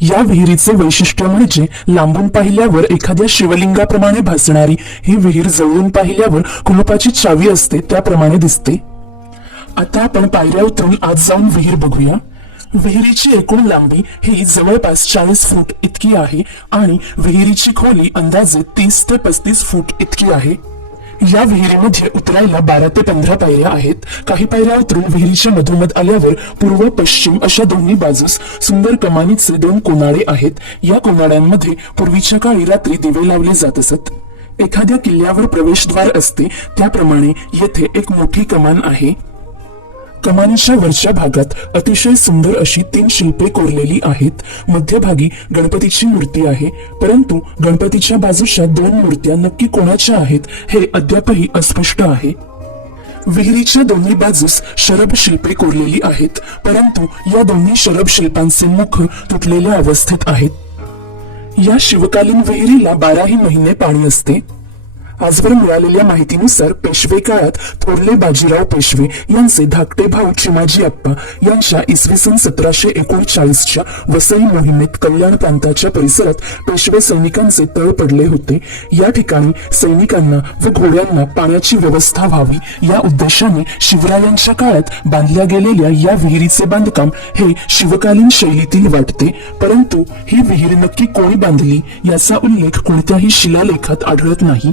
या विहिरीचे वैशिष्ट्य म्हणजे लांबून पाहिल्यावर एखाद्या शिवलिंगाप्रमाणे भासणारी ही विहीर जवळून पाहिल्यावर कुलुपाची चावी असते त्याप्रमाणे दिसते. आता आपण पायऱ्या उतरून आज जाऊन विहीर बघूया. विहिरीची एकूण लांबी ही जवळपास चाळीस फूट इतकी आहे आणि विहिरीची खोली अंदाजे तीस ते पस्तीस फूट इतकी आहे. या विहिरीमध्ये उतरायला बारा ते पंधरा पायऱ्या आहेत. काही पायऱ्या उतरून विहिरीच्या मधोमध आल्यावर पूर्व पश्चिम अशा दोन्ही बाजूस सुंदर कमानीचे दोन कोनाळे आहेत. या कोनाड्यांमध्ये पूर्वीच्या काळी रात्री दिवे लावले जात असत. एखाद्या किल्ल्यावर प्रवेशद्वार असते. त्याप्रमाणे येथे एक मोठी कमान आहे. कमानीच्या वरच्या भागात अतिशय सुंदर अशी तीन शिल्पे कोरलेली आहेत. मध्यभागी गणपतीची मूर्ती आहे परंतु गणपतीच्या बाजूच्या दोन मूर्त्या नक्की कोणाच्या आहेत हे अद्यापही अस्पष्ट आहे. विहिरीच्या दोन्ही बाजूस शरभ शिल्पे कोरलेली आहेत परंतु या दोन्ही शरभ शिल्पांचे मुख तुटलेल्या अवस्थेत आहेत. या शिवकालीन विहिरीला बाराही महिने पाणी असते. आजवर मिळालेल्या माहितीनुसार पेशवे काळात थोरले बाजीराव पेशवे यांचे धाकटे भाऊ चिमाजी अप्पा यांच्या इसवी सन सतराशे एकोणचाळीसच्या वसई मोहिमेत कल्याण प्रांताच्या परिसरात पेशवे सैनिकांचे तळ पडले होते. या ठिकाणी सैनिकांना व घोड्यांना पाण्याची व्यवस्था व्हावी या उद्देशाने शिवरायांच्या काळात बांधल्या गेलेल्या या विहिरीचे बांधकाम हे शिवकालीन शैलीतील वाटते. परंतु ही विहीर नक्की कोणी बांधली याचा उल्लेख कोणत्याही शिलालेखात आढळत नाही.